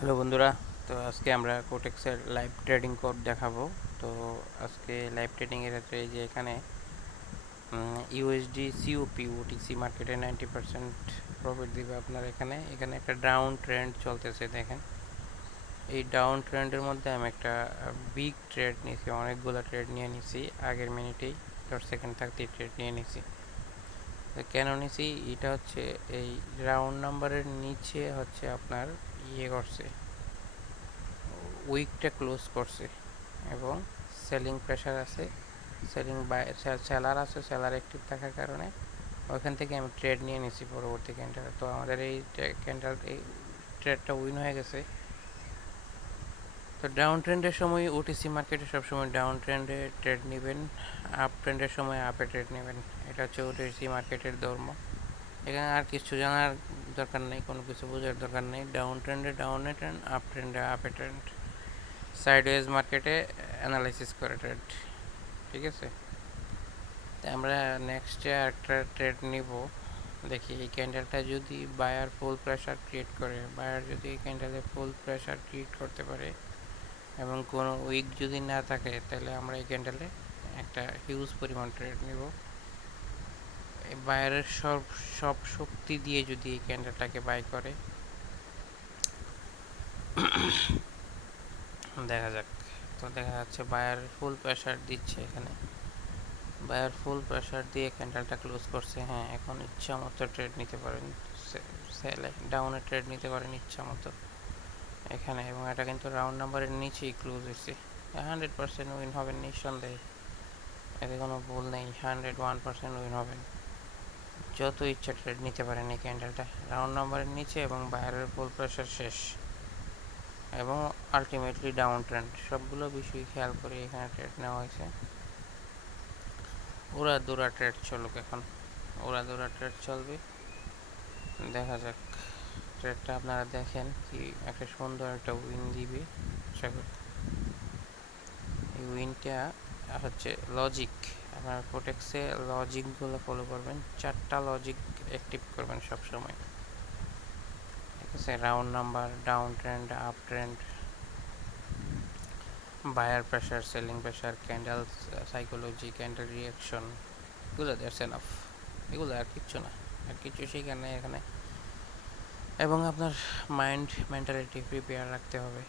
Hello বন্ধুরা, তো আজকে আমরা কোটেক্সের লাইভ ট্রেডিং কোড দেখাবো। তো আজকে লাইভ ট্রেডিংয়ের ক্ষেত্রে এই যে এখানে ইউএসডি সিওপি ওটিসি মার্কেটে 90% প্রফিট দিবে আপনার। এখানে এখানে একটা ডাউন ট্রেন্ড চলতেছে, দেখেন। এই ডাউন ট্রেন্ডের মধ্যে আমি একটা বিগ ট্রেড নিয়েছি, অনেকগুলো ট্রেড নিয়ে নিছি। আগের মিনিটেই 10 সেকেন্ড থাকতে ট্রেড নিয়ে নিছি। কেন নিছি? এটা হচ্ছে এই রাউন্ড নাম্বারের নিচে হচ্ছে আপনার করছে, উইকটা ক্লোজ করছে এবং সেলিং প্রেশার আছে, সেলিং বাই সেলার আছে, সেলার অ্যাক্টিভ থাকার কারণে ওইখান থেকে আমি ট্রেড নিয়ে নিছি পরবর্তী ক্যান্ডেলে। তো আমাদের এই ক্যান্ডেল এই ট্রেডটা উইন হয়ে গেছে। তো ডাউন ট্রেন্ডের সময় ওটিসি মার্কেটে সবসময় ডাউন ট্রেন্ডে ট্রেড নেবেন, আপ ট্রেন্ডের সময় আপে ট্রেড নেবেন। এটা হচ্ছে ওটিসি মার্কেটের ধর্ম। এখানে আর কিছু জানার দরকার নেই, কোনো কিছু বোঝার দরকার নেই। ডাউন ট্রেন্ডে ডাউনে ট্রেন্ড, আপ ট্রেন্ডে আপে ট্রেন্ড, সাইডওয়েজ মার্কেটে অ্যানালাইসিস করে ট্রেড, ঠিক আছে। তাই আমরা নেক্সটে একটা ট্রেড নিব। দেখি এই ক্যান্ডেলটা যদি বায়ার ফুল প্রেশার ক্রিয়েট করে, বায়ার যদি এই ক্যান্ডেলে ফুল প্রেশার ক্রিয়েট করতে পারে এবং কোনো উইক যদি না থাকে, তাহলে আমরা এই ক্যান্ডেলে একটা হিউজ পরিমাণ ট্রেড নিব। এই বায়ারের সব সব শক্তি দিয়ে যদি এই ক্যান্ডেলটাকে বাই করে, দেখা যাক। তো দেখা যাচ্ছে বায়ার ফুল প্রেশার দিচ্ছে, এখানে বায়ার ফুল প্রেশার দিয়ে ক্যান্ডেলটা ক্লোজ করছে। হ্যাঁ, এখন ইচ্ছা মতো ট্রেড নিতে পারেন, সেলে ডাউনে ট্রেড নিতে পারেন ইচ্ছা মতো এখানে। এবং এটা কিন্তু রাউন্ড নাম্বারের নিচেই ক্লোজ হয়েছে। 100% উইন হবেন নিঃসন্দেহে, এতে কোনো ভুল নেই। 101% উইন হবেন, যত ইচ্ছা ট্রেড নিতে পারেন এই ক্যান্ডেলটা রাউন্ড নাম্বারের নিচে এবং বাইরের ফুল প্রেশার শেষ এবং আলটিমেটলি ডাউন ট্রেন্ড, সবগুলো বিষয় খেয়াল করে এখানে ট্রেড নেওয়া হয়েছে। ওরা দুরা ট্রেড চলুক, এখন ওরা দুরা ট্রেড চলবে, দেখা যাক। ট্রেডটা আপনারা দেখেন কি একটা সুন্দর একটা উইন দিবে আশা করি। এই উইনটা হচ্ছে লজিক, আপনার কোটেক্সে লজিকগুলো ফলো করবেন, 4টা লজিক অ্যাক্টিভ করবেন সব সময়, ঠিক আছে। Round number, down trend, up trend, buyer pressure, selling pressure, candle psychology, candle reaction, এগুলো দ্যাটস এনাফ। এগুলো আর কিচ্ছু না, আর কিছু শেখার নেই এখানে। এবং আপনার মাইন্ড মেন্টালিটি প্রিপেয়ার রাখতে হবে।